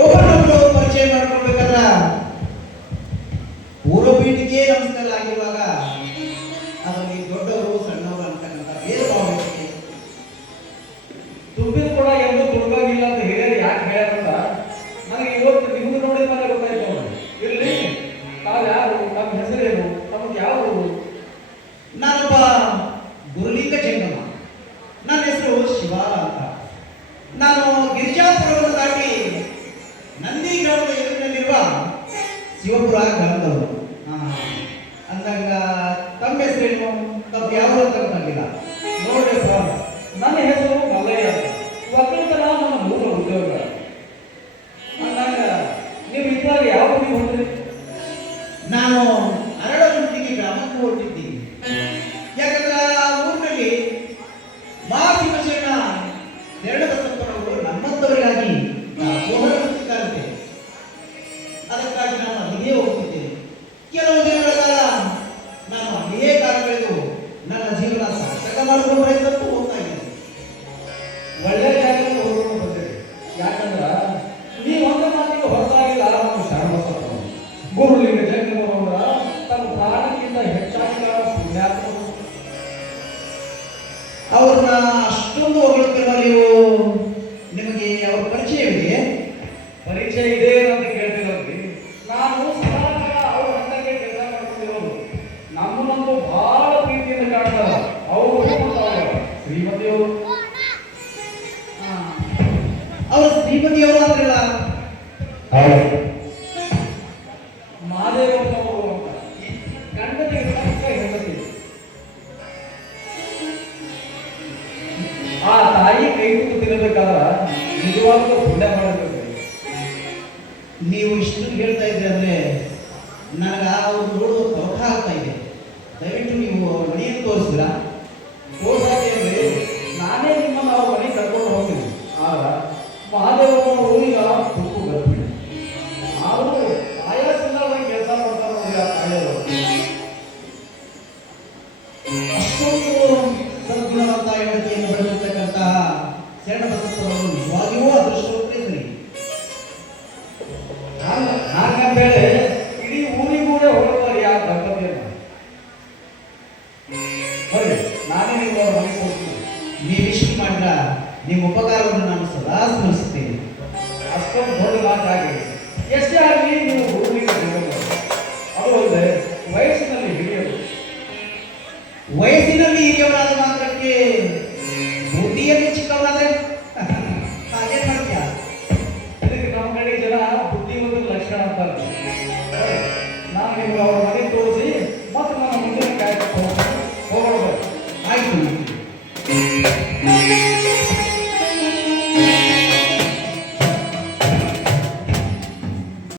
ಒಬ್ಬರೊಬ್ಬರು ಪರಿಚಯ ಮಾಡ್ಕೊಳ್ಬೇಕಾದ್ರ ಪೂರ್ವ ಪೀಠಿಗೆ ನಮಸ್ಕಾರ ಆಗಿರುವಾಗ ಅದರಲ್ಲಿ ದೊಡ್ಡವರು ಸಣ್ಣವರು ಅಂತಕ್ಕಂಥ ಭೇದ ಭಾವ ತುಂಬಿದ ಕೂಡ ಎಂದು ತುಡುಕಾಗಿಲ್ಲ ಅಂತ ಹೇಳಿ ಯಾಕೆ ಹೇಳ್ಯಾರಂತ ನನಗೆ ಇವತ್ತು ನಿಮ್ದು ನೋಡಿದ ಮೇಲೆ ಗೊತ್ತಾಯ್ತು ನೋಡಿ. ಇಲ್ಲಿ ತಾವು ಯಾರು, ತಮ್ಮ ಹೆಸರೇನು, ತಮಗೆ ಯಾವ ಊರು? ನಾನೊಬ್ಬ ಗುರುಲಿಂಗ ಜಂಗಮ. ನನ್ನ ಹೆಸರು ಶಿವಾಲ ಅಂತ. ನಾನು ಗಿರಿಜಾಪುರವನ್ನು ದಾಟಿ ನಂದಿ ಗ್ರಾಮದ ಎದುರಿನಲ್ಲಿರುವ ಶಿವಪುರ ಗ್ರಾಮದವರು. ಅಂದಾಗ ತಮ್ಮ ಹೆಸರೇನು, ತಮ್ಮ ಯಾವ ಅಂತ ಗೊತ್ತಾಗಿಲ್ಲ ನೋಡ್ರಿ ಸರ್, ನನ್ನ ಹೆಸರು ಮಲ್ಲಯ್ಯ. ಒಕ್ಕಲತನ ನನ್ನ ಮೂಲ ಉದ್ಯೋಗ. ಅಂದಾಗ ನೀವು ಇದ್ದಾಗ ಯಾವ ಊರಿಗೆ ಹೊಂದ್ರಿ? ನಾನು ಅರಳಗುಂಟಿಗೆ ಗ್ರಾಮಕ್ಕೆ ಹೊರಟಿದ್ದೀನಿ. ಯಾಕಂದ್ರೆ ಆ ಊರಿನಲ್ಲಿ ಮಹಾಶಿವಶರಣ ಶರಣಬಸಪ್ಪನವರು ನಮ್ಮಂತವರಿಗಾಗಿ ಹೋರಾಡುತ್ತಿದ್ದಾರಂತೆ. ಅದಕ್ಕಾಗಿ ನಾನು ಅಲ್ಲಿಗೆ ಹೋಗ್ತಿದ್ದೇನೆ. ಕೆಲವು ದಿನಗಳ ಕಾಲ ನಾನು ಅಲ್ಲಿಯೇ ಕಾಲ ಕಳೆದು ನನ್ನ ಜೀವನ ಸಾರ್ಥಕ ಮಾಡಿಕೊಂಡು ಪ್ರಯತ್ನ ಹೋಗ್ತಾ ಇದ್ದೇನೆ. ಒಳ್ಳೆ ಜಾಗಕ್ಕೆ ಹೋಗೋದು ಬಂದಿರಿ. ಯಾಕಂದ್ರ ನೀವು ಒಂದು ಮಾತಿಗೆ ಹೊರತಾಗಿಲ್ಲ. ನಮ್ಮ ಶರಣಬಸಪ್ಪ ಗುರುಲಿಂಗ ಜಂಗಮರವರ ತಮ್ಮ ಪ್ರಾಣಕ್ಕಿಂತ ಹೆಚ್ಚಾಗಿ ಪುಣ್ಯಾತ್ಮರು. ಅವ್ರನ್ನ ಅಷ್ಟೊಂದು ಹೊಗಳುತ್ತಿರುವ ನೀವು, ನಿಮಗೆ ಅವ್ರ ಪರಿಚಯವಿದೆ? ಪರಿಚಯ ಇದೆ ಅಂತ ಕೇಳ್ತಿರೋದ್ರಿ. ನಾನು ಸದಾಕಾಲ ಅವ್ರ ಹಂತಕ್ಕೆ ಕೆಲಸ ಮಾಡ್ಕೊಂಡಿರೋದು. ನಮ್ಮನ್ನಂತೂ ಬಹಳ ಪ್ರೀತಿಯಿಂದ ಕಾಡ್ತಾರ. ಅವರು ಶ್ರೀಮತಿಯವರು. ಅವರು ಶ್ರೀಮತಿಯವರು ಅಂದ್ರಲ್ಲ? ಮಹಾದೇವಪ್ಪನವರು ಅಂತ ಗಂಡನಿಗೆ ಹೆಂಡತಿ. ಆ ತಾಯಿ ಕೈ ಕೂತಿರಬೇಕಾದ್ರ ನಿಜವಾಗ್ಲೂ ಪುಣ್ಯ ಮಾಡಬೇಕು. ನೀವು ಇಷ್ಟು ಹೇಳ್ತಾ ಇದ್ರೆ ಅಂದ್ರೆ ನನಗೆ ಅವ್ರು ನೋಡುವ ತವಕ ಆಗ್ತಾ ಇದೆ. ದಯವಿಟ್ಟು ನೀವು ಮನೆಯನ್ನು ತೋರಿಸಿದ್ರಾ? ತೋರ್ಸಾಕೇನ್ರಿ, ನಾನೇ ನಿಮ್ಮನ್ನು ಅವ್ರ ಮನೆಗೆ ಕರ್ಕೊಂಡು ಹೋಗ್ತೀನಿ. ಆಗ ಮಹಾದೇವಪ್ಪನವರು ಈಗ ತುಕ್ಕು ಬರ್ತೀನಿ. ಅವರು ಆಯಾಸದಿಂದ ಕೆಲಸ ಮಾಡ್ತಾರೆ ನೋಡಿ. ಆ ತಾಯಿಯವರು ಅಷ್ಟೊಂದು ಸದ್ಗುಣವಂತ ಹೆಂಡತಿಯನ್ನು ಬೆಳೆದಿರ್ತಕ್ಕಂತಹ ಶರಣಬಸಪ್ಪನವರು ನಿಜವಾಗಿಯೂ ಅದೃಷ್ಟವಂತರಿದ್ರಿ. ಹಾಗಂತೇಳಿ ಇಡೀ ಊರಿಗೂಡೆ ಹೊರತಾರೆ ಆ ದಂಪತಿಯನ್ನ. ಬರ್ರಿ, ನಾನೇ ನಿಮ್ಮ ಮನೆಗೆ ಹೋಗ್ತೀನಿ. ನೀವಿಷ್ಟು ಮಾಡಿದ್ರ ನಿಮ್ಮ ಉಪಕಾರವನ್ನು ನಾನು ಸದಾ ಸ್ಮರಿಸುತ್ತೇನೆ. ಅಷ್ಟೊಂದು ದೊಡ್ಡ ಮಾತಾಗಿ